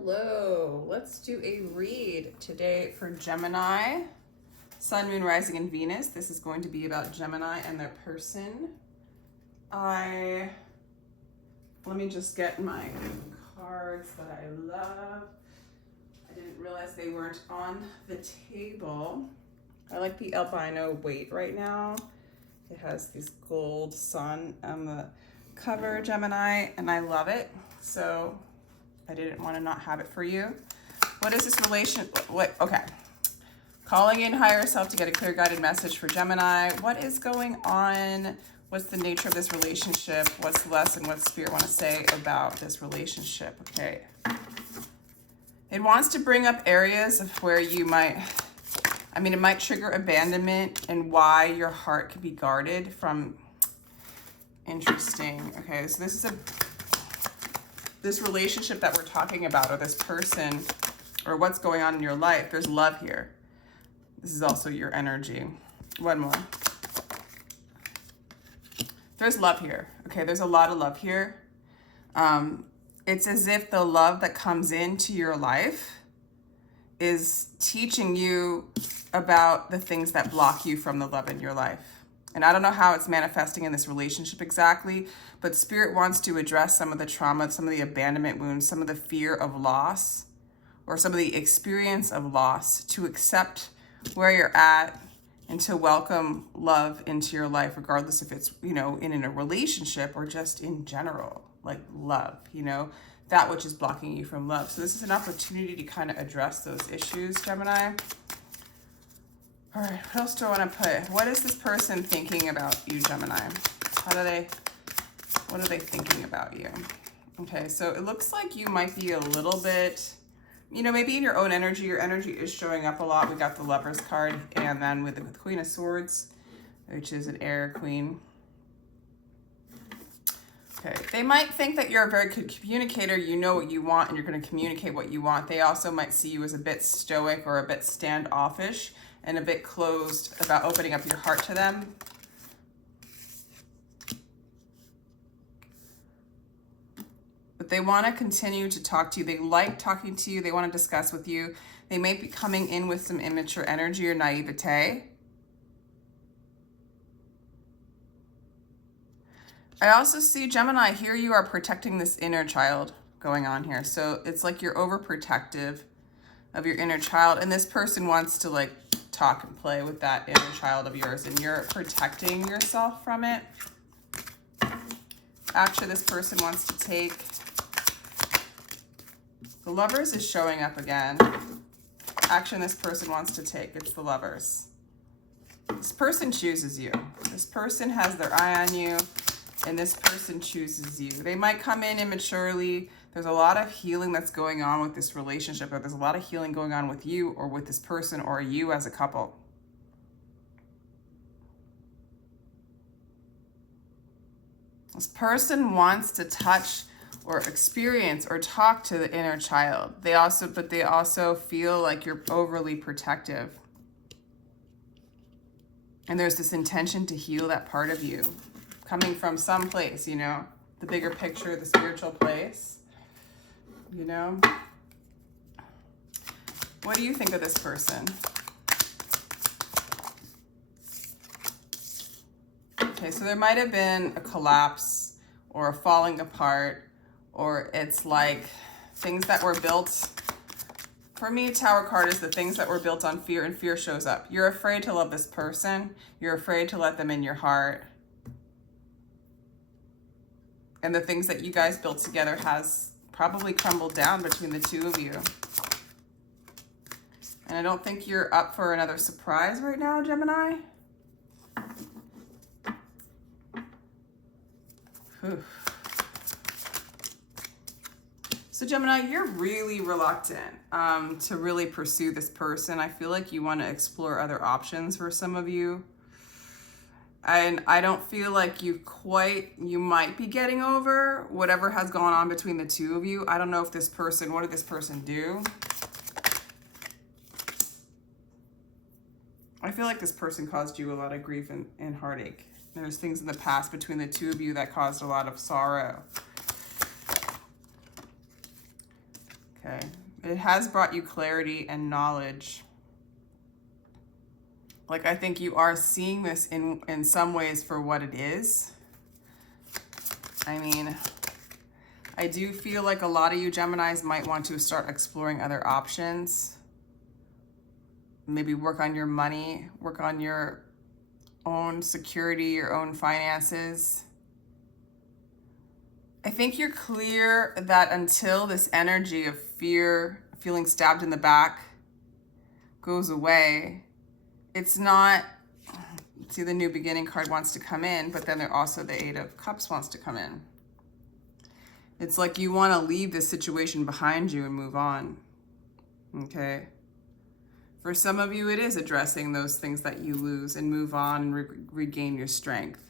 Hello, let's do a read today for Gemini, Sun, Moon, Rising, and Venus. This is going to be about Gemini and their person. Let me just get my cards that I love. I didn't realize they weren't on the table. I like the albino weight right now. It has this gold sun on the cover, Gemini, and I love it. So I didn't want to not have it for you. What is this relation? Okay. Calling in higher self to get a clear guided message for Gemini. What is going on? What's the nature of this relationship? What's the lesson? What Spirit want to say about this relationship? Okay. It wants to bring up areas of where you might, it might trigger abandonment and why your heart could be guarded from. Interesting. Okay, so this relationship that we're talking about, or this person, or what's going on in your life, there's love here. This is also your energy. One more. There's love here. Okay, there's a lot of love here. It's as if the love that comes into your life is teaching you about the things that block you from the love in your life. And I don't know how it's manifesting in this relationship exactly, but Spirit wants to address some of the trauma, some of the abandonment wounds, some of the fear of loss, or some of the experience of loss, to accept where you're at and to welcome love into your life, regardless if it's, in a relationship or just in general, like love, that which is blocking you from love. So this is an opportunity to kind of address those issues, Gemini. All right, what else do I want to put? What is this person thinking about you, Gemini? What are they thinking about you? Okay, so it looks like you might be a little bit, maybe in your own energy. Your energy is showing up a lot. We got the Lovers card, and then with the Queen of Swords, which is an air queen. Okay, they might think that you're a very good communicator. You know what you want, and you're going to communicate what you want. They also might see you as a bit stoic or a bit standoffish and a bit closed about opening up your heart to them. But they want to continue to talk to you. They like talking to you. They want to discuss with you. They may be coming in with some immature energy or naivete. I also see, Gemini, here you are protecting this inner child going on here. So it's like you're overprotective of your inner child, and this person wants to talk and play with that inner child of yours, and you're protecting yourself from it. Actually, this person wants to take, the Lovers is showing up again. Action this person wants to take, it's the Lovers. This person chooses you. This person has their eye on you, and this person chooses you. They might come in immaturely. There's a lot of healing that's going on with this relationship, or there's a lot of healing going on with you or with this person or you as a couple. This person wants to touch or experience or talk to the inner child. They also feel like you're overly protective. And there's this intention to heal that part of you, coming from some place, the bigger picture, the spiritual place. What do you think of this person? Okay, so there might have been a collapse or a falling apart, or it's like things that were built. For me, Tower card is the things that were built on fear, and fear shows up. You're afraid to love this person. You're afraid to let them in your heart. And the things that you guys built together has probably crumbled down between the two of you. And I don't think you're up for another surprise right now, Gemini. Whew. So Gemini, you're really reluctant to really pursue this person. I feel like you want to explore other options for some of you. And I don't feel like you might be getting over whatever has gone on between the two of you. I don't know if this person, what did this person do? I feel like this person caused you a lot of grief and heartache. There's things in the past between the two of you that caused a lot of sorrow. Okay. It has brought you clarity and knowledge. Like, I think you are seeing this in some ways for what it is. I mean, I do feel like a lot of you Geminis might want to start exploring other options. Maybe work on your money, work on your own security, your own finances. I think you're clear that until this energy of fear, feeling stabbed in the back goes away, it's not, see, the new beginning card wants to come in, but then there also the Eight of Cups wants to come in. It's like you want to leave this situation behind you and move on, okay? For some of you, it is addressing those things that you lose and move on and regain your strength.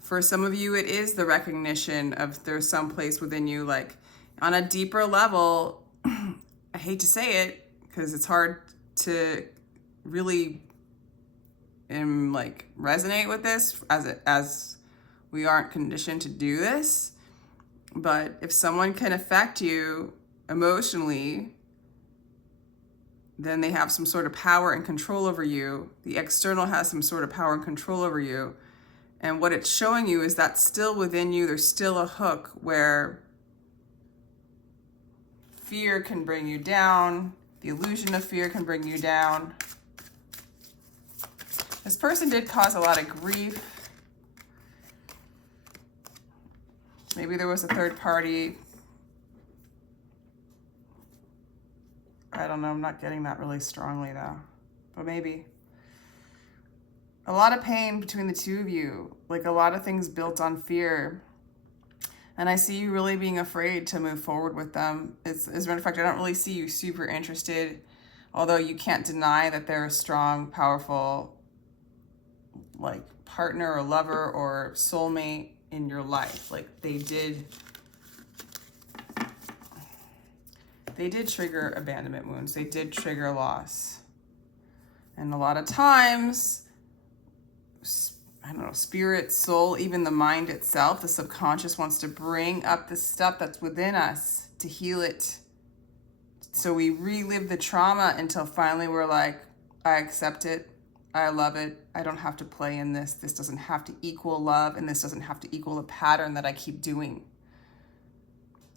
For some of you, it is the recognition of there's some place within you, like on a deeper level, I hate to say it because it's hard to really like resonate with this as we aren't conditioned to do this. But if someone can affect you emotionally, then they have some sort of power and control over you. The external has some sort of power and control over you. And what it's showing you is that still within you, there's still a hook where fear can bring you down. The illusion of fear can bring you down. This person did cause a lot of grief. Maybe there was a third party. I don't know, I'm not getting that really strongly though, but maybe. A lot of pain between the two of you, like a lot of things built on fear. And I see you really being afraid to move forward with them. As a matter of fact, I don't really see you super interested, although you can't deny that they're a strong, powerful, like partner or lover or soulmate in your life. Like they did trigger abandonment wounds. They did trigger loss. And a lot of times, I don't know, spirit, soul, even the mind itself, the subconscious wants to bring up the stuff that's within us to heal it. So we relive the trauma until finally we're like, I accept it. I love it. I don't have to play in this. This doesn't have to equal love, and this doesn't have to equal the pattern that I keep doing.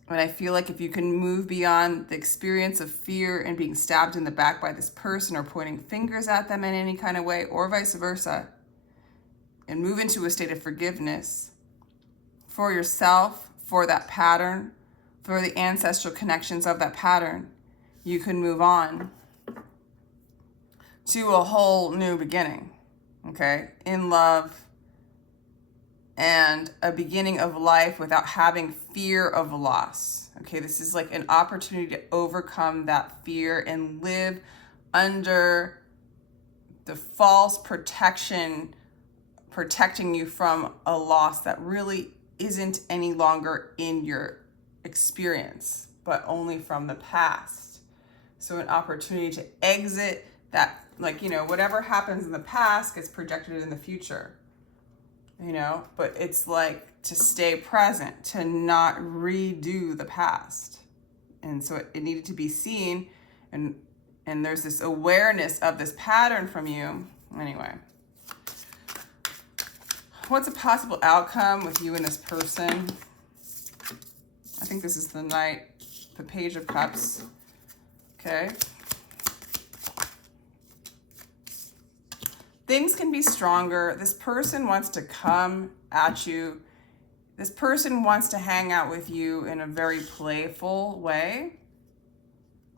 And I feel like if you can move beyond the experience of fear and being stabbed in the back by this person or pointing fingers at them in any kind of way, or vice versa, and move into a state of forgiveness for yourself, for that pattern, for the ancestral connections of that pattern, you can move on to a whole new beginning, okay? In love and a beginning of life without having fear of loss, okay? This is like an opportunity to overcome that fear and live under the false protection, protecting you from a loss that really isn't any longer in your experience, but only from the past. So an opportunity to exit that, like, you know, whatever happens in the past gets projected in the future, you know, but it's like to stay present, to not redo the past. And so it needed to be seen, and there's this awareness of this pattern from you. Anyway, what's a possible outcome with you and this person? I think this is the Knight, the Page of Cups. Okay. Things can be stronger. This person wants to come at you. This person wants to hang out with you in a very playful way.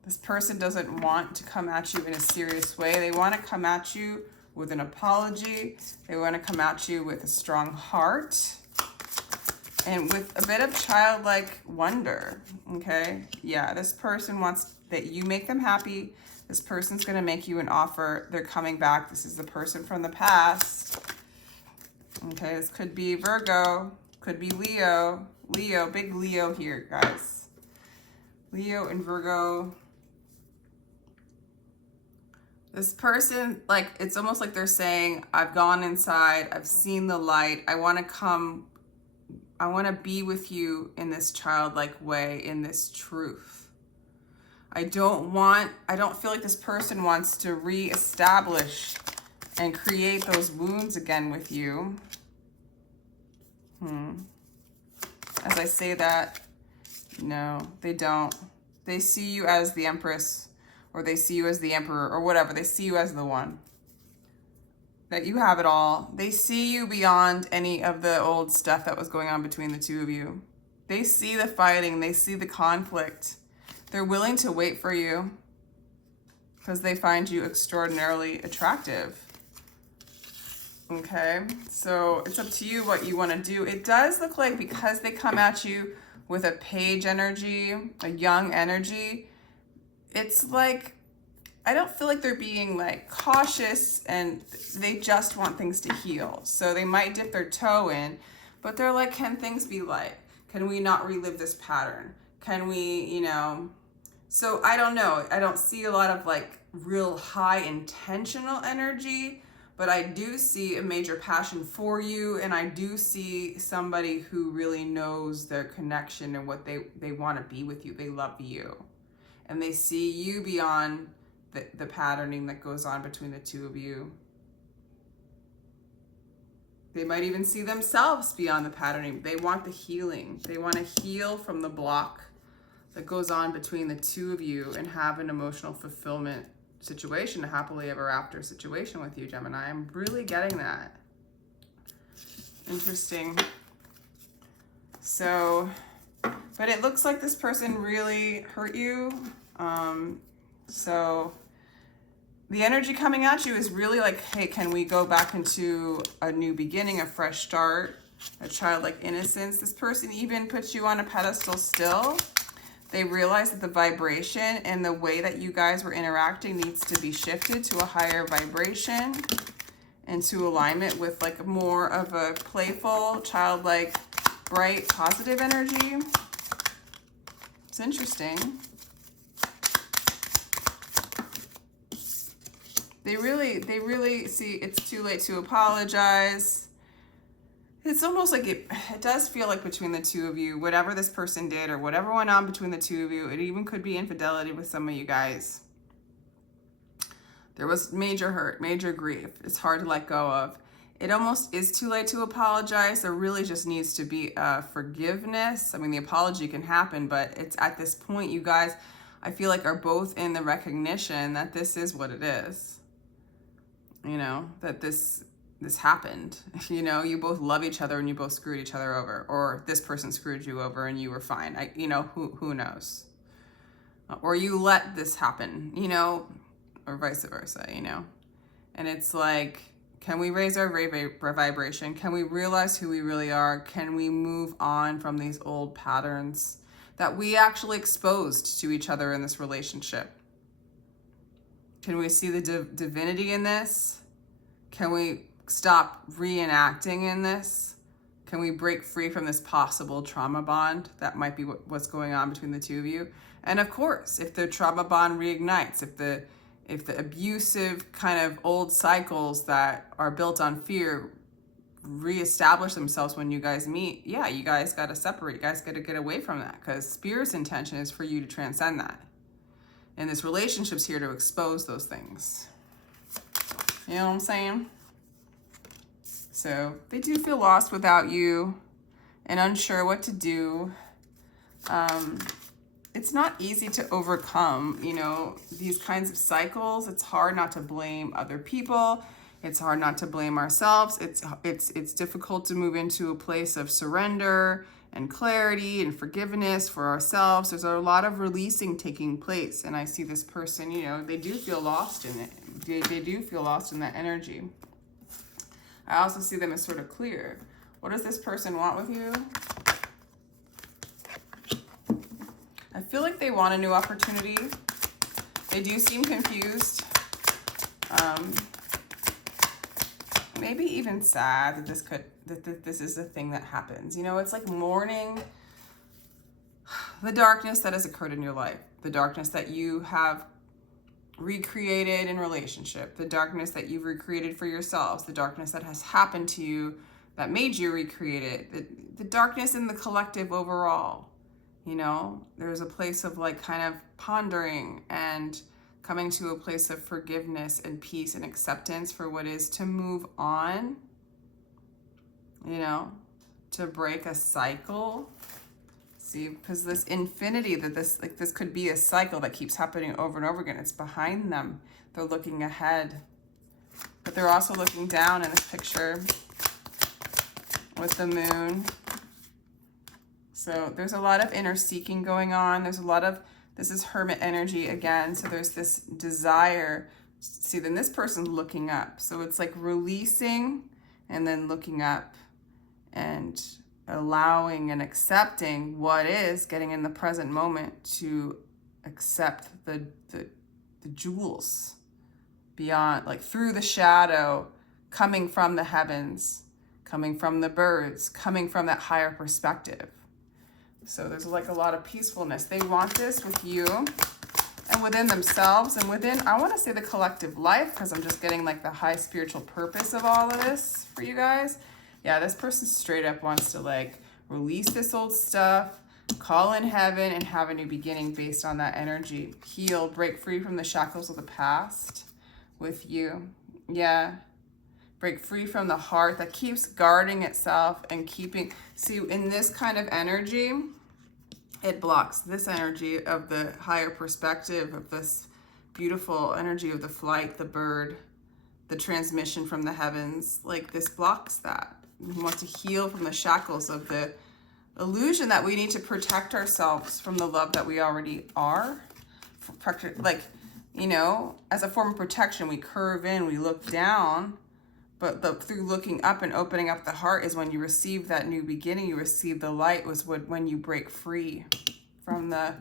This person doesn't want to come at you in a serious way. They want to come at you with an apology. They want to come at you with a strong heart and with a bit of childlike wonder, okay? Yeah, this person wants that you make them happy. This person's going to make you an offer. They're coming back. This is the person from the past. Okay, this could be Virgo, could be Leo. Leo, big Leo here, guys. Leo and Virgo. This person, like, it's almost like they're saying, I've gone inside, I've seen the light, I want to come, I want to be with you in this childlike way, in this truth. I don't feel like this person wants to reestablish and create those wounds again with you. As I say that, no, they don't. They see you as the Empress, or they see you as the Emperor, or whatever. They see you as the one. That you have it all. They see you beyond any of the old stuff that was going on between the two of you. They see the fighting. They see the conflict. They're willing to wait for you because they find you extraordinarily attractive. Okay, so it's up to you what you want to do. It does look like, because they come at you with a page energy, a young energy, it's like, I don't feel like they're being like cautious, and they just want things to heal. So they might dip their toe in, but they're like, can things be light? Can we not relive this pattern? Can we, you know? So I don't know. I don't see a lot of like real high intentional energy, but I do see a major passion for you, and I do see somebody who really knows their connection and what they want to be with you. They love you, and they see you beyond the patterning that goes on between the two of you. They might even see themselves beyond the patterning. They want the healing. They want to heal from the block that goes on between the two of you and have an emotional fulfillment situation, a happily ever after situation with you, Gemini. I'm really getting that. Interesting. So, but it looks like this person really hurt you. So the energy coming at you is really like, hey, can we go back into a new beginning, a fresh start, a childlike innocence? This person even puts you on a pedestal still. They realize that the vibration and the way that you guys were interacting needs to be shifted to a higher vibration, into alignment with like more of a playful, childlike, bright, positive energy. It's interesting. They really see it's too late to apologize. It's almost like it does feel like between the two of you, whatever this person did or whatever went on between the two of you, it even could be infidelity with some of you guys. There was major hurt, major grief. It's hard to let go of. It almost is too late to apologize. There really just needs to be forgiveness. I mean, the apology can happen, but it's at this point, you guys, I feel like are both in the recognition that this is what it is. You know, that this happened. You know, you both love each other and you both screwed each other over, or this person screwed you over and you were fine. You know, who knows? Or you let this happen, you know, or vice versa, you know. And it's like, can we raise our vibration? Can we realize who we really are? Can we move on from these old patterns that we actually exposed to each other in this relationship? Can we see the divinity in this? Can we stop reenacting in this? Can we break free from this possible trauma bond that might be what's going on between the two of you? And of course, if the trauma bond reignites, if the abusive kind of old cycles that are built on fear reestablish themselves when you guys meet, yeah, you guys got to separate. You guys got to get away from that, because Spirit's intention is for you to transcend that. And this relationship's here to expose those things. You know what I'm saying? So they do feel lost without you and unsure what to do. It's not easy to overcome, you know, these kinds of cycles. It's hard not to blame other people. It's hard not to blame ourselves. It's difficult to move into a place of surrender and clarity and forgiveness for ourselves. There's a lot of releasing taking place. And I see this person, you know, they do feel lost in it. They do feel lost in that energy. I also see them as sort of clear. What does this person want with you? I feel like they want a new opportunity. They do seem confused. Maybe even sad that this is the thing that happens. You know, it's like mourning the darkness that has occurred in your life, the darkness that you have recreated in relationship, the darkness that you've recreated for yourselves, the darkness that has happened to you that made you recreate it, the darkness in the collective overall. You know, there's a place of like kind of pondering and coming to a place of forgiveness and peace and acceptance for what is, to move on, you know, to break a cycle. See, because this infinity, that this, like, this could be a cycle that keeps happening over and over again. It's behind them. They're looking ahead, but they're also looking down in this picture with the moon. So there's a lot of inner seeking going on. There's a lot of, this is hermit energy again. So there's this desire. See, then this person's looking up. So it's like releasing and then looking up and allowing and accepting what is, getting in the present moment to accept the jewels beyond, like through the shadow, coming from the heavens, coming from the birds, coming from that higher perspective. So there's like a lot of peacefulness. They want this with you and within themselves and within, I want to say, the collective life, because I'm just getting like the high spiritual purpose of all of this for you guys. Yeah, this person straight up wants to like release this old stuff, call in heaven, and have a new beginning based on that energy. Heal, break free from the shackles of the past with you. Yeah. Break free from the heart that keeps guarding itself and keeping, see, in this kind of energy, it blocks this energy of the higher perspective, of this beautiful energy of the flight, the bird, the transmission from the heavens. Like, this blocks that. We want to heal from the shackles of the illusion that we need to protect ourselves from the love that we already are. Like, you know, as a form of protection, we curve in, we look down. But through looking up and opening up the heart is when you receive that new beginning. You receive the light, was when you break free from the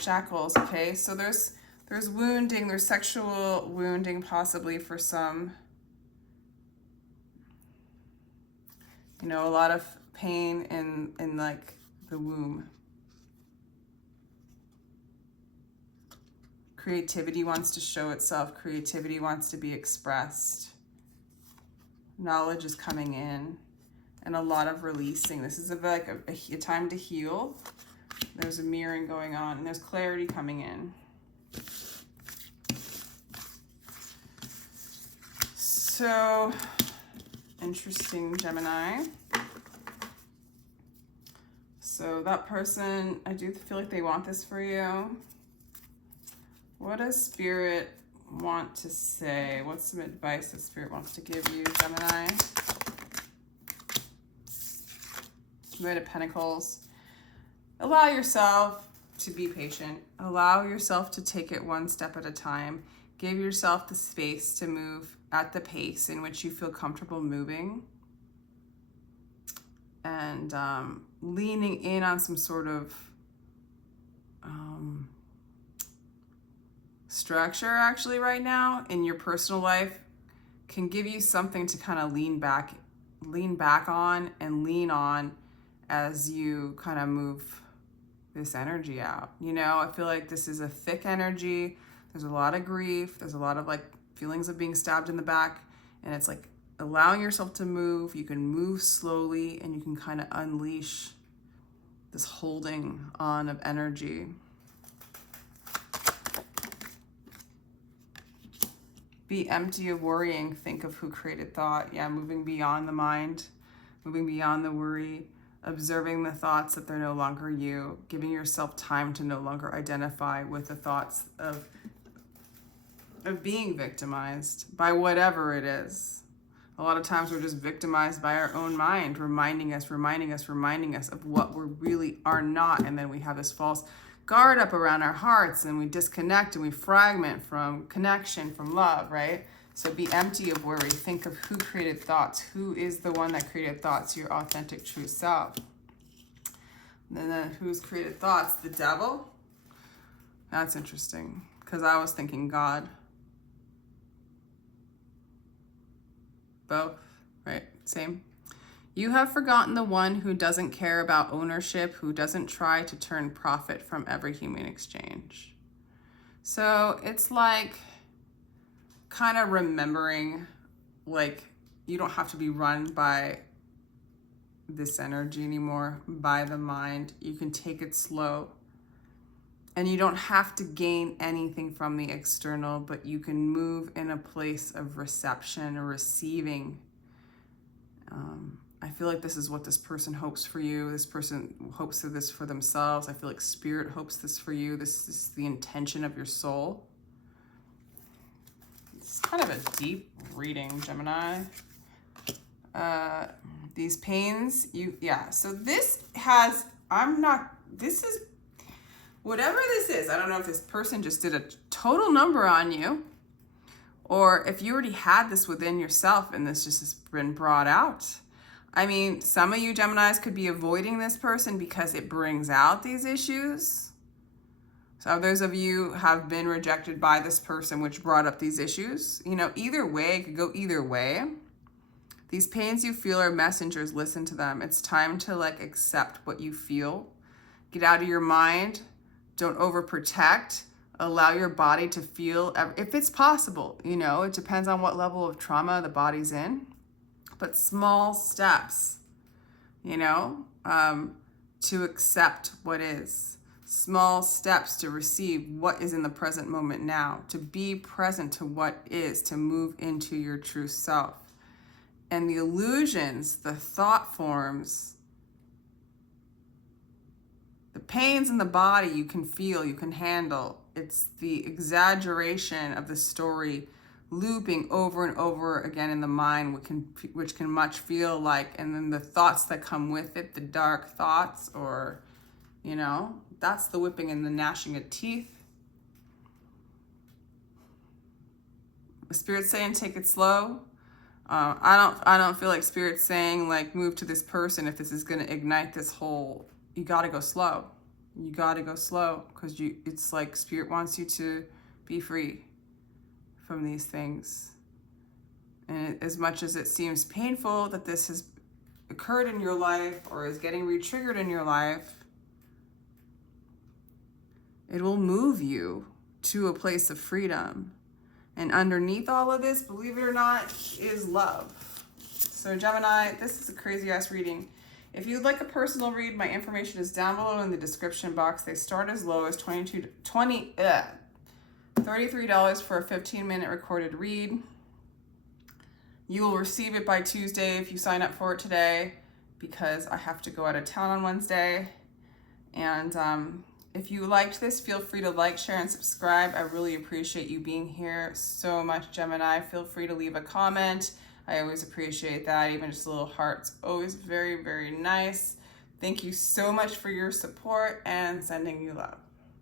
shackles. Okay, so there's wounding, there's sexual wounding possibly for some. You know, a lot of pain in like the womb. Creativity wants to show itself. Creativity wants to be expressed. Knowledge is coming in, and a lot of releasing. This is a time to heal. There's a mirroring going on, and there's clarity coming in. So interesting, Gemini. So that person, I do feel like they want this for you. What does Spirit want to say? What's some advice that Spirit wants to give you, Gemini? Knight of Pentacles. Allow yourself to be patient. Allow yourself to take it one step at a time. Give yourself the space to move at the pace in which you feel comfortable moving. And leaning in on some sort of structure actually right now in your personal life can give you something to kind of lean back on and lean on as you kind of move this energy out. You know, I feel like this is a thick energy. There's a lot of grief. There's a lot of like feelings of being stabbed in the back, and it's like allowing yourself to move. You can move slowly and you can kind of unleash this holding on of energy. Be empty of worrying. Think of who created thought. Yeah, moving beyond the mind, moving beyond the worry, observing the thoughts that they're no longer you, giving yourself time to no longer identify with the thoughts of being victimized by whatever it is. A lot of times we're just victimized by our own mind, reminding us of what we really are not. And then we have this false guard up around our hearts, and we disconnect and we fragment from connection, from love, right? So be empty of worry. Think of who created thoughts. Who is the one that created thoughts? Your authentic true self. And then who's created thoughts? The devil? That's interesting, because I was thinking God. Both, right? Same. You have forgotten the one who doesn't care about ownership, who doesn't try to turn profit from every human exchange. So it's like kind of remembering, like, you don't have to be run by this energy anymore by the mind. You can take it slow. And you don't have to gain anything from the external, but you can move in a place of reception or receiving. I feel like this is what this person hopes for you. This person hopes for this for themselves. I feel like Spirit hopes this for you. This is the intention of your soul. It's kind of a deep reading, Gemini. These pains, so this has, this is, whatever this is, I don't know if this person just did a total number on you, or if you already had this within yourself and this just has been brought out. I mean, some of you Geminis could be avoiding this person because it brings out these issues. So others of you have been rejected by this person, which brought up these issues. You know, either way, it could go either way. These pains you feel are messengers. Listen to them. It's time to accept what you feel. Get out of your mind. Don't overprotect. Allow your body to feel, if it's possible. You know, it depends on what level of trauma the body's in. But small steps, you know, to accept what is. Small steps to receive what is in the present moment now. To be present to what is. To move into your true self. And the illusions, the thought forms, the pains in the body you can feel, you can handle. It's the exaggeration of the story looping over and over again in the mind, which can much feel like, and then the thoughts that come with it, the dark thoughts, or, you know, that's the whipping and the gnashing of teeth. The Spirit's saying take it slow. I don't feel like Spirit's saying move to this person if this is going to ignite this whole. You got to go slow. You got to go slow because it's like Spirit wants you to be free from these things. And as much as it seems painful that this has occurred in your life or is getting re-triggered in your life, it will move you to a place of freedom. And underneath all of this, believe it or not, is love. So Gemini, this is a crazy ass reading. If you'd like a personal read, my information is down below in the description box. They start as low as $33 for a 15-minute recorded read. You will receive it by Tuesday if you sign up for it today, because I have to go out of town on Wednesday. And if you liked this, feel free to like, share, and subscribe. I really appreciate you being here so much, Gemini. Feel free to leave a comment. I always appreciate that. Even just a little heart's always very, very nice. Thank you so much for your support, and sending you love.